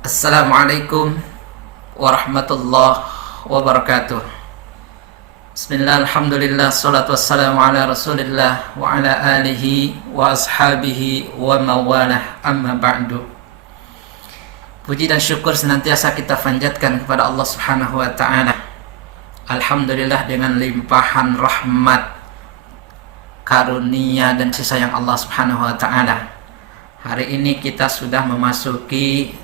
Assalamualaikum warahmatullahi wabarakatuh. Bismillah, alhamdulillah, salatu wassalamu ala rasulillah wa ala alihi wa ashabihi wa mawalah, amma ba'du. Puji dan syukur senantiasa kita panjatkan kepada Allah subhanahu wa ta'ala. Alhamdulillah, dengan limpahan rahmat, karunia dan kasih sayang Allah subhanahu wa ta'ala, hari ini kita sudah memasuki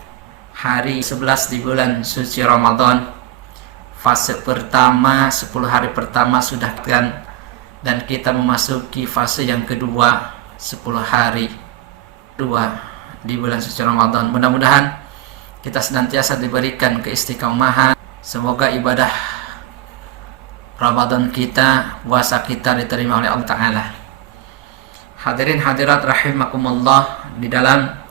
hari 11 di bulan suci Ramadan. Fase pertama, 10 hari pertama sudah kan, dan kita memasuki fase yang kedua, 10 hari dua di bulan suci Ramadan. Mudah-mudahan kita senantiasa diberikan keistiqomahan. Semoga ibadah Ramadan kita, puasa kita diterima oleh Allah Ta'ala. Hadirin hadirat rahimakumullah, di dalam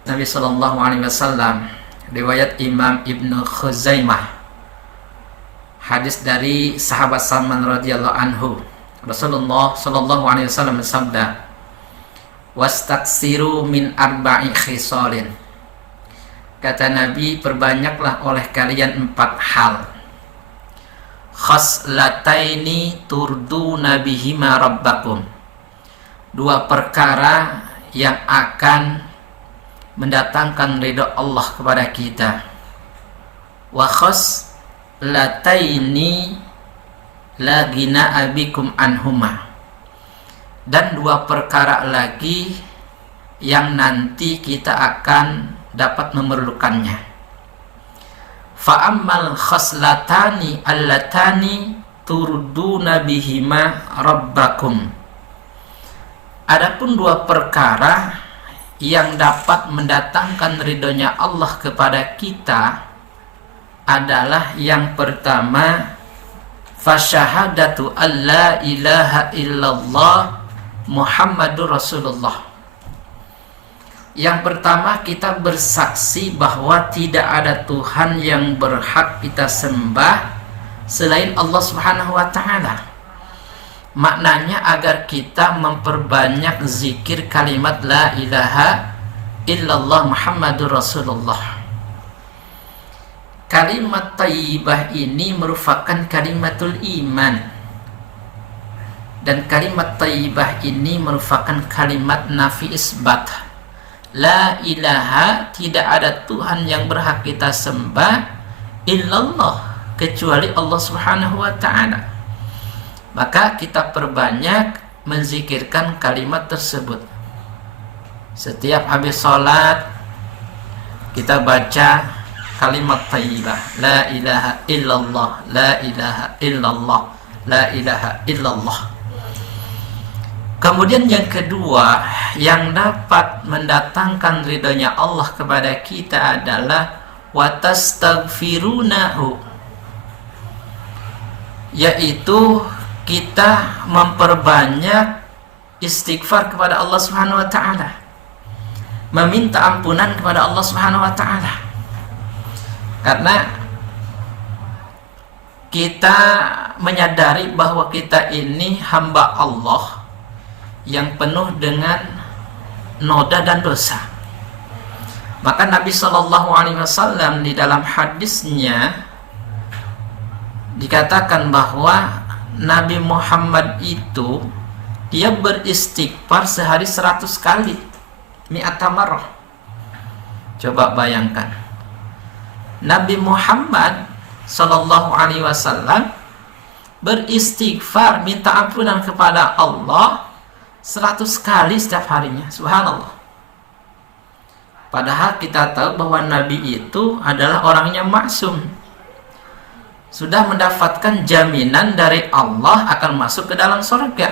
Nabi Sallallahu Alaihi Wasallam, riwayat Imam Ibnu Khuzaimah, hadis dari sahabat Salman radhiyallahu anhu, Rasulullah Sallallahu Alaihi Wasallam bersabda, "Wastaksiru min arba'i khisalin." Kata Nabi, perbanyaklah oleh kalian 4 hal. Khaslataini turduna bihima rabbakum. 2 perkara yang akan mendatangkan ridha Allah kepada kita. Wa khaslataini la ghina'a bikum anhuma. Dan 2 perkara lagi yang nanti kita akan dapat memerlukannya. Fa ammal khaslatani allatani turduna bihima rabbakum. Adapun 2 perkara yang dapat mendatangkan ridhonya Allah kepada kita adalah yang pertama, fasyahadatu alla ilaha illallah Muhammadur Rasulullah. Yang pertama, kita bersaksi bahwa tidak ada Tuhan yang berhak kita sembah selain Allah Subhanahu wa ta'ala. Maknanya agar kita memperbanyak zikir kalimat la ilaha illallah Muhammadur Rasulullah. Kalimat thayyibah ini merupakan kalimatul iman, dan kalimat thayyibah ini merupakan kalimat nafi isbat. La ilaha, tidak ada Tuhan yang berhak kita sembah, illallah, kecuali Allah Subhanahu wa ta'ala. Maka kita perbanyak menzikirkan kalimat tersebut. Setiap habis sholat kita baca kalimat thayyibah, la ilaha illallah, la ilaha illallah, la ilaha illallah. Kemudian yang kedua yang dapat mendatangkan ridhonya Allah kepada kita adalah watastaghfirunahu, yaitu kita memperbanyak istighfar kepada Allah Subhanahu wa ta'ala, meminta ampunan kepada Allah Subhanahu wa ta'ala. Karena kita menyadari bahwa kita ini hamba Allah yang penuh dengan noda dan dosa. Maka Nabi Sallallahu Alaihi Wasallam di dalam hadisnya dikatakan bahwa Nabi Muhammad itu dia beristighfar sehari 100 kali, mi'ata marrah. Coba bayangkan, Nabi Muhammad Sallallahu Alaihi Wasallam beristighfar, minta ampunan kepada Allah 100 kali setiap harinya. Subhanallah. Padahal kita tahu bahwa Nabi itu adalah orangnya maksum, sudah mendapatkan jaminan dari Allah akan masuk ke dalam surga.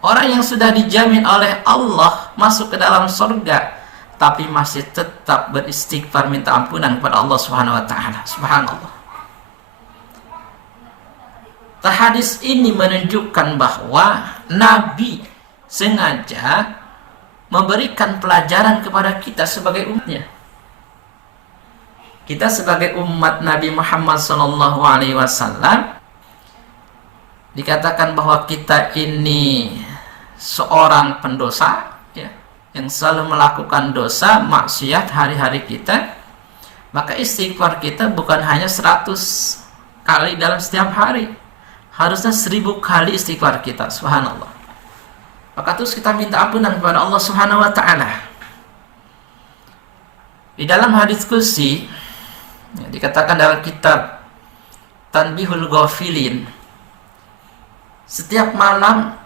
Orang yang sudah dijamin oleh Allah masuk ke dalam surga, tapi masih tetap beristighfar minta ampunan kepada Allah Subhanahu wa ta'ala. Subhanallah. Hadis ini menunjukkan bahwa Nabi sengaja memberikan pelajaran kepada kita sebagai umatnya. Kita sebagai umat Nabi Muhammad Sallallahu Alaihi Wasallam dikatakan bahwa kita ini seorang pendosa, ya, yang selalu melakukan dosa maksiat hari-hari kita. Maka istighfar kita bukan hanya 100 kali dalam setiap hari, harusnya 1000 kali istighfar kita. Subhanallah. Maka terus kita minta ampunan kepada Allah Subhanahu wa ta'ala. Di dalam hadis qudsi dikatakan dalam kitab Tanbihul Ghafilin, setiap malam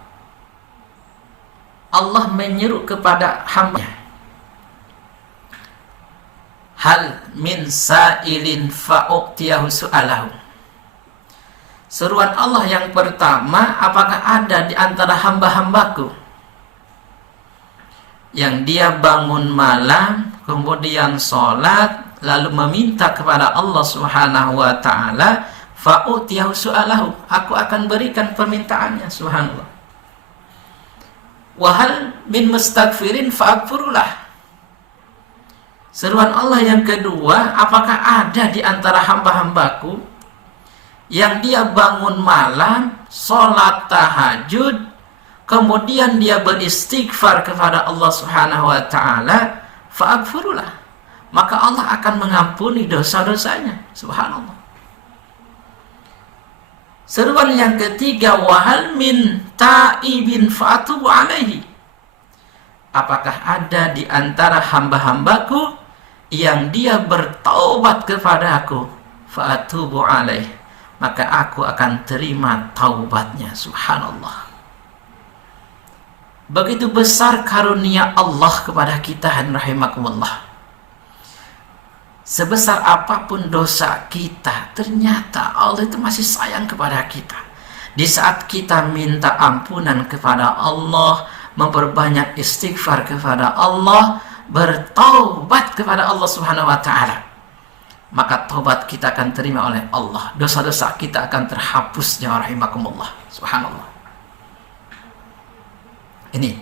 Allah menyeru kepada hamba-Nya, hal min sa'ilin fa'u'tiyahu su'alahu. Seruan Allah yang pertama, apakah ada di antara hamba-hambaku yang dia bangun malam, kemudian sholat, lalu meminta kepada Allah Subhanahu wa ta'ala, fa'u'tiyahu su'alahu, aku akan berikan permintaannya. Subhanallah. Wahal min mustaghfirin fa'aghfirulah. Seruan Allah yang kedua, apakah ada di antara hamba-hambaku yang dia bangun malam, sholat tahajud, kemudian dia beristighfar kepada Allah Subhanahu wa ta'ala, fa'aghfirulah, maka Allah akan mengampuni dosa-dosanya. Subhanallah. Seruan yang ketiga, wahal min ta'ibin fa'atubu alaihi, apakah ada di antara hamba-hambaku yang dia bertaubat kepada aku, fa'atubu alaihi, maka aku akan terima taubatnya. Subhanallah. Begitu besar karunia Allah kepada kita, rahimakumullah. Sebesar apapun dosa kita, ternyata Allah itu masih sayang kepada kita. Di saat kita minta ampunan kepada Allah, memperbanyak istighfar kepada Allah, bertaubat kepada Allah Subhanahu wa ta'ala, maka taubat kita akan terima oleh Allah. Dosa-dosa kita akan terhapus, ya rahimakumullah. Subhanallah. Ini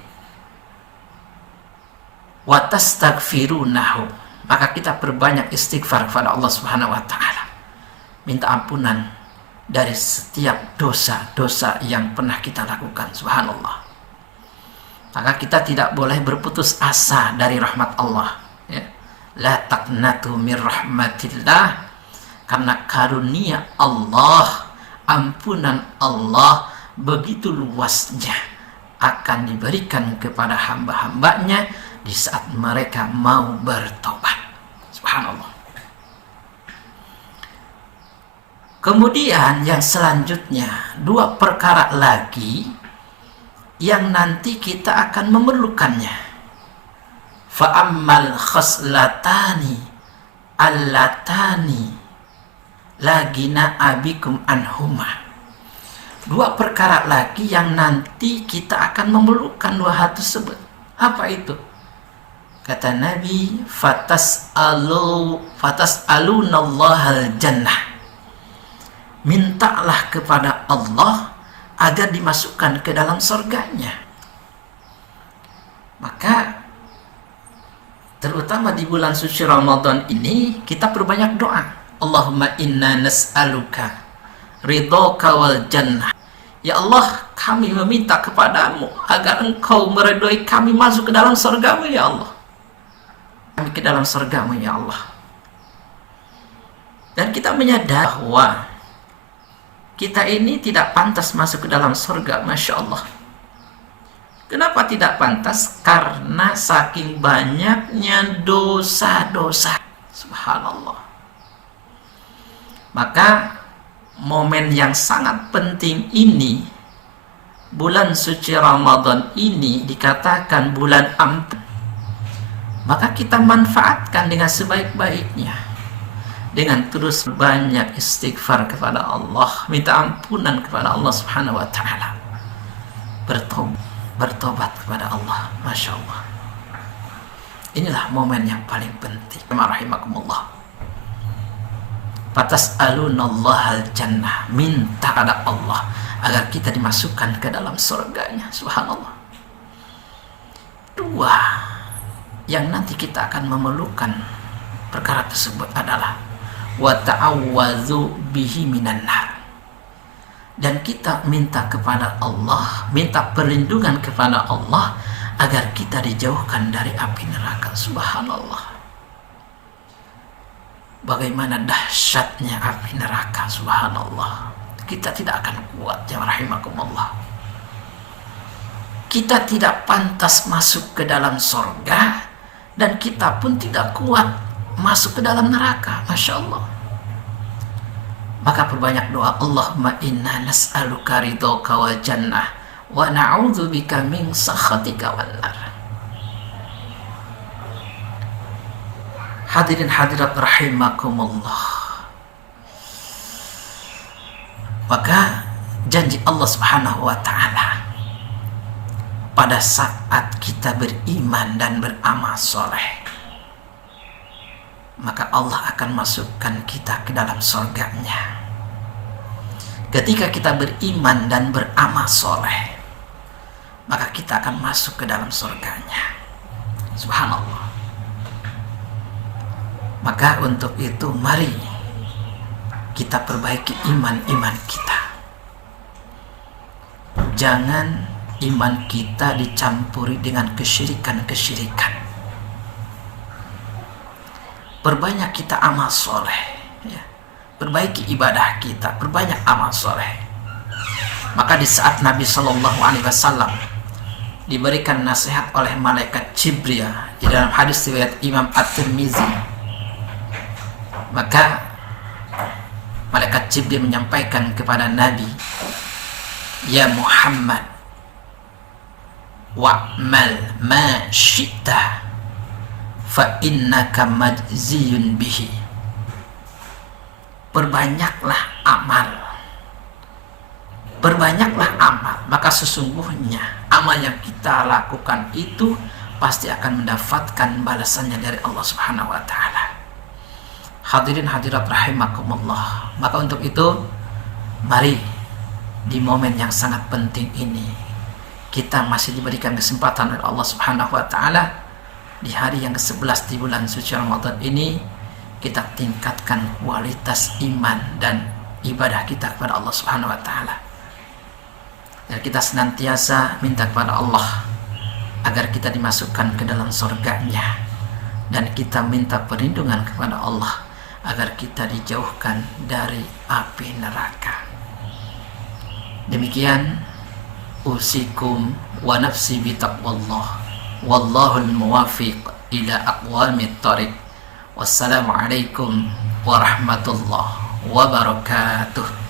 wa tastaghfirunahu, maka kita perbanyak istighfar kepada Allah Subhanahu wa ta'ala, minta ampunan dari setiap dosa-dosa yang pernah kita lakukan. Subhanallah. Maka kita tidak boleh berputus asa dari rahmat Allah, ya. La taqnatu min rahmatillah, karena karunia Allah, ampunan Allah begitu luasnya akan diberikan kepada hamba-hambanya di saat mereka mau bertobat. Subhanallah. Kemudian yang selanjutnya, 2 perkara lagi yang nanti kita akan memerlukannya. Fa'ammal khaslatani allatani lagina abikum anhuma. 2 perkara lagi yang nanti kita akan memerlukan 2 hal tersebut. Apa itu? Kata Nabi, fatas'alunallahal jannah. Mintalah kepada Allah agar dimasukkan ke dalam surganya. Maka terutama di bulan suci Ramadan ini, kita perbanyak doa. Allahumma inna nas'aluka ridhoka wal jannah. Ya Allah, kami meminta kepadamu agar engkau meridhoi kami masuk ke dalam surgamu, ya Allah. Kami ke dalam surgamu, ya Allah. Dan kita menyadari bahwa kita ini tidak pantas masuk ke dalam surga. Masya Allah. Kenapa tidak pantas? Karena saking banyaknya dosa-dosa. Subhanallah. Maka momen yang sangat penting ini, bulan suci Ramadan ini dikatakan bulan ampun. Maka kita manfaatkan dengan sebaik-baiknya, dengan terus banyak istighfar kepada Allah, minta ampunan kepada Allah Subhanahu wa ta'ala, bertobat kepada Allah. Masya Allah. Inilah momen yang paling penting. Rahimakumullah. Fatas'alunallahal jannah, minta kepada Allah agar kita dimasukkan ke dalam surganya. Subhanallah. 2 yang nanti kita akan memerlukan perkara tersebut adalah wa ta'awwadzu bihi minan nar, dan kita minta kepada Allah, minta perlindungan kepada Allah agar kita dijauhkan dari api neraka. Subhanallah. bagaimana dahsyatnya api neraka. Subhanallah, kita tidak akan kuat ya rahimakumullah. Kita tidak pantas masuk ke dalam sorga, dan kita pun tidak kuat masuk ke dalam neraka. Masya Allah. Maka perbanyak doa, Allahumma inna nas'aluka ridhoka wal jannah wa na'udzubika min sakhatika wan nar. Hadirin hadirat rahimakumullah. Maka janji Allah Subhanahu wa taala, pada saat kita beriman dan beramal soleh, maka Allah akan masukkan kita ke dalam surganya. Ketika kita beriman dan beramal soleh, maka kita akan masuk ke dalam surganya. Subhanallah. Maka untuk itu mari kita perbaiki iman-iman kita. Jangan iman kita dicampuri dengan kesyirikan-kesyirikan. Perbanyak kita amal soleh, ya. Perbaiki ibadah kita, perbanyak amal soleh. Maka di saat Nabi Shallallahu Alaihi Wasallam diberikan nasihat oleh malaikat Jibril di dalam hadis riwayat Imam At-Tirmizi, maka malaikat Jibril menyampaikan kepada Nabi, ya Muhammad, wa'mal ma syi'ta fa innaka majziyun bihi. Perbanyaklah amal, perbanyaklah amal, maka sesungguhnya amal yang kita lakukan itu pasti akan mendapatkan balasannya dari Allah Subhanahu wa taala. Hadirin hadirat rahimakumullah. Maka untuk itu mari di momen yang sangat penting ini kita masih diberikan kesempatan oleh Allah Subhanahu wa taala di hari yang ke-11 di bulan suci Ramadan ini, kita tingkatkan kualitas iman dan ibadah kita kepada Allah Subhanahu wa taala. Dan kita senantiasa minta kepada Allah agar kita dimasukkan ke dalam surganya, dan kita minta perlindungan kepada Allah agar kita dijauhkan dari api neraka. Demikian usikum wa nafsi bi taqwallah wallahul muwafiq ila aqwamit thariq. Wassalamualaikum warahmatullahi wabarakatuh.